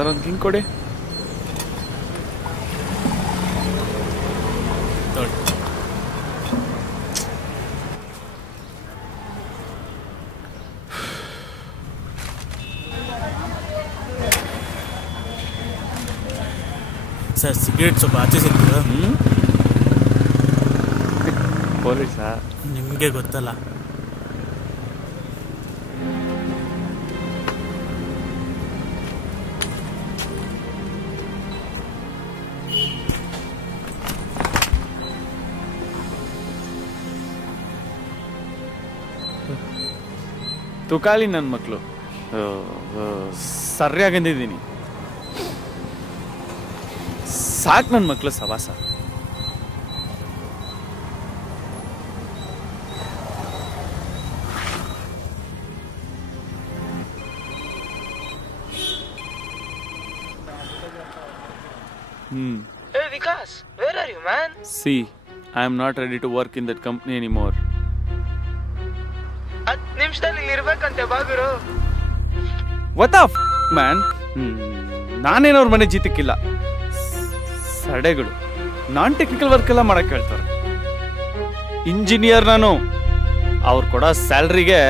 Sir ಒಂದು king ಕೊಡಿ. Sir cigarette ಸ್ವಲ್ಪ ಆಚೆ ಸಿಗ್ತದೆ. ಪೊಲೀಸಾ? ನಿಮಗೆ ಗೊತ್ತಲ್ಲ. ತುಕಾಲಿ ನನ್ನ ಮಕ್ಕಳು ಸರಿಯಾಗಂದಿದ್ದೀನಿ. ಸಾಕು ನನ್ನ ಮಕ್ಕಳು ಸವಾಸ. Hey Vikas, where are you, man? See, I am not ready to work in that company anymore. 10 ನಿಮಿಷದಲ್ಲಿ ಇರ್ಬೇಕಂತೆ ಬಾಗುರು. What the man? ನಾನೇನವ್ರ ಮನೆ ಜೀತಕ್ಕಿಲ್ಲ. ಸಡೆಗಳು ನಾನ್ ಟೆಕ್ನಿಕಲ್ ವರ್ಕ್ ಎಲ್ಲ ಮಾಡಕ್ ಹೇಳ್ತಾರೆ. ಇಂಜಿನಿಯರ್ ನಾನು. ಅವ್ರು ಕೊಡೋ ಸ್ಯಾಲ್ರಿಗೆ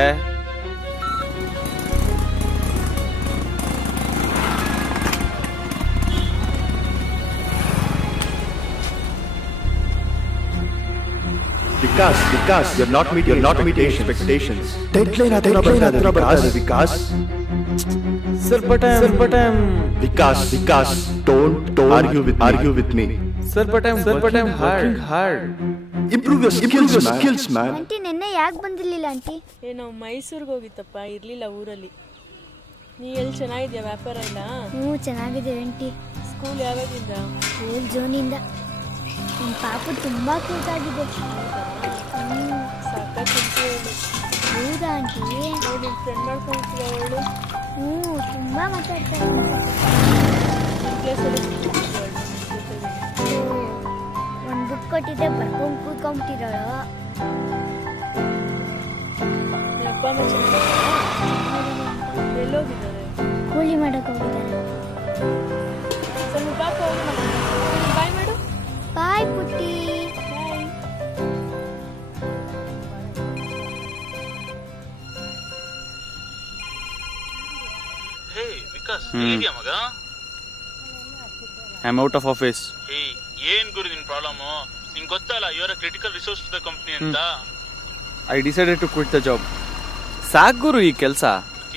Vikas, you're not meeting expectations. Deadline hatra bartade Vikas. Sir, but I'm Vikas, don't argue with me. Sir, but I'm working hard. Improve your skills, man. Aunty ನಿನ್ನೆ ಯಾಕೆ ಬಂದಿರಲಿಲ್ಲ aunty? ನಾವು ಮೈಸೂರಿಗೆ ಹೋಗಿತ್ತಪ್ಪ, ಇರಲಿಲ್ಲ ಊರಲ್ಲಿ. ನೀ ಎಲ್ಲಿ ಚೆನ್ನಾಗಿದ್ಯಾ ವ್ಯಾಪಾರ ಎಲ್ಲ? ಚೆನ್ನಾಗಿದೆ ಆಂಟಿ. ಸ್ಕೂಲ್ ಯಾವಾಗಿಂದ? ಸ್ಕೂಲ್ ಜೂನಿಂದ. ನಿಮ್ಮ ಪಾಪು ತುಂಬಾ ಕ್ಯೂಟ್ ಆಗಿದೆ. ಹೌದಾ ಆಂಟಿ? ನೋಡಿ ಫ್ರೆಂಡ್ ಮಾಡ್ಕೊಂತೀರ ಅವಳು. ತುಂಬಾ ಮಾತಾಡ್ತಾರೆ. ಒಂದು ಬುಕ್ ಕೊಟ್ಟಿದ್ದೆ ಬರ್ಕೊಂಡು ಕೂತ್ಕೊಂಬಿಟ್ಟಿರೋಳು. ಅಪ್ಪ ಅಮ್ಮ ಎಲ್ಲೋಗಿದ್ದಾರೆ? ಕೂಲಿ ಮಾಡಕ್ ಹೋಗಿದ್ದಾರೆ. ಸ್ವಲ್ಪ ಪಾಪ ಬಾಯ್ ಮಾಡು. ಬಾಯ್ ಪುಟ್ಟಿ. ಹೇ ವಿಕಾಸ್, ಎಲ್ಲಿದ್ಯಾ ಮಗ? I am out of office. ಹೇ ಏನ್ ಗುರು ನಿನ್ ಪ್ರಾಬ್ಲಮ್? ನಿಂಗೆ ಗೊತ್ತಲ್ಲ, you are a critical resource to the company ಅಂತ. I decided to quit the job. ಸಾಕು ಗುರು ಈ ಕೆಲಸ.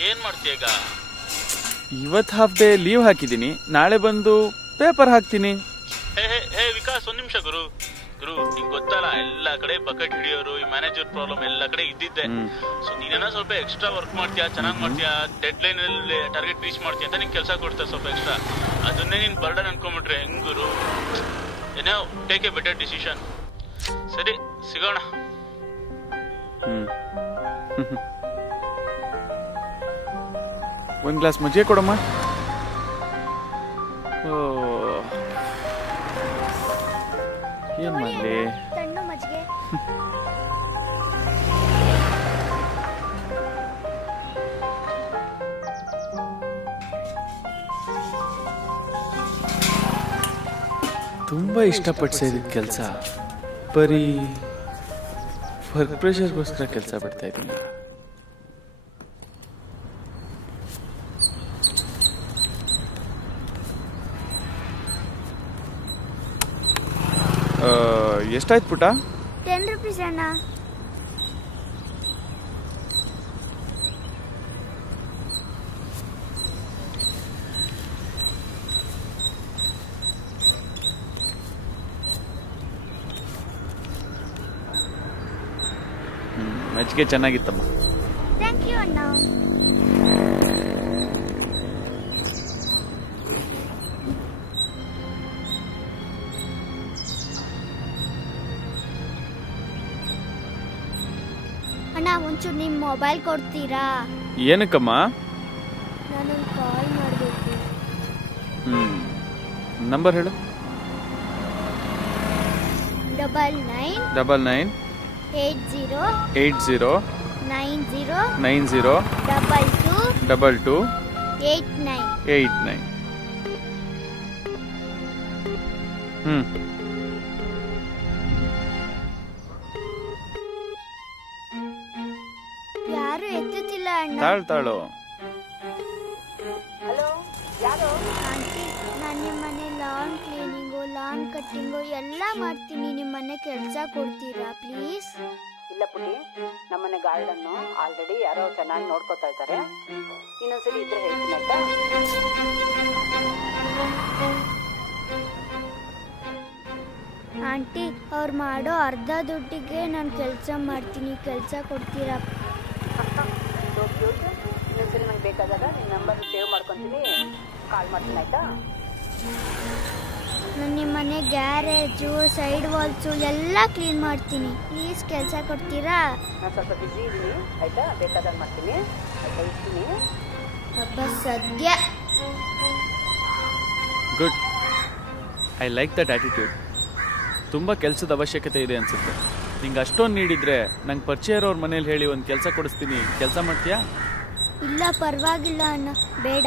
ಏನ್ ಮಾಡ್ತೀಯ ಈಗ? ಇವತ್ತು ಹಾಫ್ ಡೇ ಲೀವ್ ಹಾಕಿದ್ದೀನಿ. ನಾಳೆ ಬಂದು ಪೇಪರ್ ಹಾಕ್ತೀನಿ. ಹೇ ವಿಕಾಸ್, ಒಂದ್ ನಿಮಿಷ ಗುರು. ನಿಂಗೆ ಗೊತ್ತಲ್ಲ, ಎಲ್ಲ ಕಡೆ ಬಕೆಟ್ ಹಿಡಿಯೋರು, ಈ ಮ್ಯಾನೇಜರ್ ಪ್ರಾಬ್ಲಮ್ ಎಲ್ಲ ಕಡೆ ಇದ್ದಿದ್ದೆ. ಸೊ ನೀನೇನೋ ಸ್ವಲ್ಪ ಎಕ್ಸ್ಟ್ರಾ ವರ್ಕ್ ಮಾಡ್ತೀಯಾ, ಚೆನ್ನಾಗಿ ಮಾಡ್ತೀಯಾ, ಡೆಡ್ ಲೈನ್ ಅಲ್ಲಿ ಟಾರ್ಗೆಟ್ ರೀಚ್ ಮಾಡ್ತೀಯ ಅಂತ ನಿಂಗೆ ಕೆಲಸ ಕೊಡ್ತಾರೆ ಸ್ವಲ್ಪ ಎಕ್ಸ್ಟ್ರಾ. ಅದನ್ನೇ ನೀನ್ ಬರ್ಡನ್ ಅನ್ಕೊಂಡ್ಬಿಟ್ರೆ ಹೆಂಗ್ ಗುರು? ಏನೋ ಟೇಕ್ ಎ ಬೆಟರ್ ಡಿಸಿಷನ್. ಸರಿ, ಸಿಗೋಣ. ಒಂದು ಗ್ಲಾಸ್ ಮಜ್ಜಿಗೆ ಕೊಡಮ್ಮ. ಏನ್ ಮಾಡ್ಲಿ? ತಣ್ಣು ಮಜ್ಜಿಗೆ. ತುಂಬಾ ಇಷ್ಟಪಟ್ಟು ಸೇರಿದ ಕೆಲಸ ಬರೀ ವರ್ಕ್ ಪ್ರೆಷರ್ಗೋಸ್ಕರ ಕೆಲಸ ಬಿಡ್ತಾ ಇದ್ದೀನಿ. ಎಷ್ಟಾಯ್ತು ಪುಟ? 10 ರೂಪೀಸ್ ಅಣ್ಣ. ಮಜ್ಜಿಗೆ ಚೆನ್ನಾಗಿತ್ತಮ್ಮ. ಥ್ಯಾಂಕ್ ಯು ಅಣ್ಣ. ಅಣ್ಣ ಒಂಚೂರು ನಿಮ್ಮ ಮೊಬೈಲ್ ಕೊಡ್ತೀರಾ? ಏನಕ್ಕಮ್ಮ? ನಾನೊಂದು ಕಾಲ್ ಮಾಡಬೇಕು. ನಂಬರ್ ಹೇಳು. 99 80 90 22 89. ಯಾರು ಎತ್ತುತ್ತಿಲ್ಲ ಅಣ್ಣ. ತಾಳು ಆಂಟಿ, ನಾನು ನಿಮ್ಮ ಮನೆ ಲಾನ್ ಕ್ಲೀನಿಂಗು, ಲಾನ್ ಕಟ್ಟಿಂಗು ಎಲ್ಲ ಮಾಡ್ತೀನಿ. ನಿಮ್ಮ ಮನೆ ಕೆಲಸ ಕೊಡ್ತೀರಾ ಪ್ಲೀಸ್? ಇಲ್ಲ ಪುಟ್ಟಿ, ನಮ್ಮನೆ ಗಾರ್ಡನ್ನು ಆಲ್ರೆಡಿ ಯಾರೋ ಚೆನ್ನಾಗಿ ನೋಡ್ಕೋತಾ ಇದ್ದಾರೆ. ಇನ್ನೊಂದ್ಸಲಿ ಇದ್ರೆ ಹೇಳ್ತೀನಿ ಆಯ್ತಾ? ಆಂಟಿ, ಅವ್ರು ಮಾಡೋ ಅರ್ಧ ದುಡ್ಡಿಗೆ ನಾನು ಕೆಲಸ ಮಾಡ್ತೀನಿ, ಕೆಲಸ ಕೊಡ್ತೀರಾ? ಇನ್ನೊಂದ್ಸಲಿ ನಂಗೆ ಬೇಕಾದಾಗ ನಿನ್ನ ನಂಬರ್ ಸೇವ್ ಮಾಡ್ಕೊತೀನಿ, ಕಾಲ್ ಮಾಡ್ತೀನಿ ಆಯ್ತಾ? ನಾನು ನಿಮ್ಮ ಮನೆ ಗ್ಯಾರೇಜು, ಸೈಡ್ ವಾಲ್ಸು ಎಲ್ಲ ಕ್ಲೀನ್ ಮಾಡ್ತೀನಿ. ಪ್ಲೀಸ್ ಕೆಲಸ ಕೊಡ್ತೀರಾ? ನಾನು ಸ್ವಲ್ಪ ಬಿಸಿ ಇದ್ದೀನಿ ಆಯ್ತಾ, ಬೇಕಾದಾಗ ಮಾಡ್ತೀನಿ ಆಯ್ತಾ, ಇರ್ತೀನಿ. ಹಬ್ಬ ಸದ್ಯ. Good, I like that attitude. ತುಂಬ ಕೆಲಸದ ಅವಶ್ಯಕತೆ ಇದೆ ಅನ್ಸುತ್ತೆ. ನಿಂಗೆ ಅಷ್ಟೊಂದು ನೀಡಿದ್ರೆ ನಂಗೆ ಪರಿಚಯ ಇರೋರ ಮನೇಲಿ ಹೇಳಿ ಒಂದು ಕೆಲಸ ಕೊಡಿಸ್ತೀನಿ, ಕೆಲಸ ಮಾಡ್ತೀಯಾ? ಇಲ್ಲ ಪರವಾಗಿಲ್ಲ ಅಣ್ಣ, ಬೇಡ.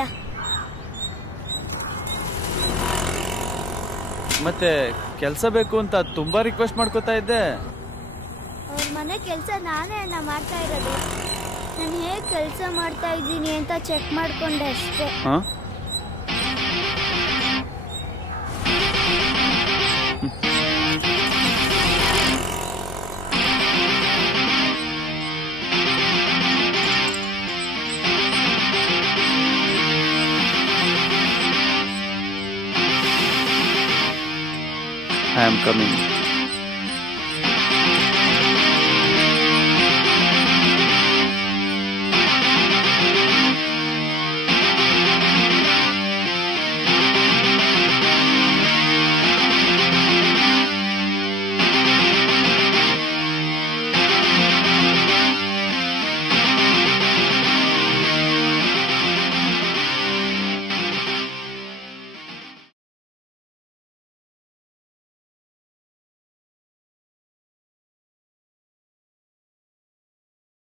ಮತ್ತೆ ಕೆಲಸ ಬೇಕು ಅಂತ ತುಂಬ ರಿಕ್ವೆಸ್ಟ್ ಮಾಡ್ಕೋತಾ ಇದ್ದೆ. ಅವ್ರ ಮನೆ ಕೆಲಸ ನಾನೇ ಅಣ್ಣ ಮಾಡ್ತಾ ಇರೋದು. ನಾನು ಹೇಗೆ ಕೆಲಸ ಮಾಡ್ತಾ ಇದ್ದೀನಿ ಅಂತ ಚೆಕ್ ಮಾಡ್ಕೊಂಡೆ ಅಷ್ಟೇ. ಹಾಂ, I am coming.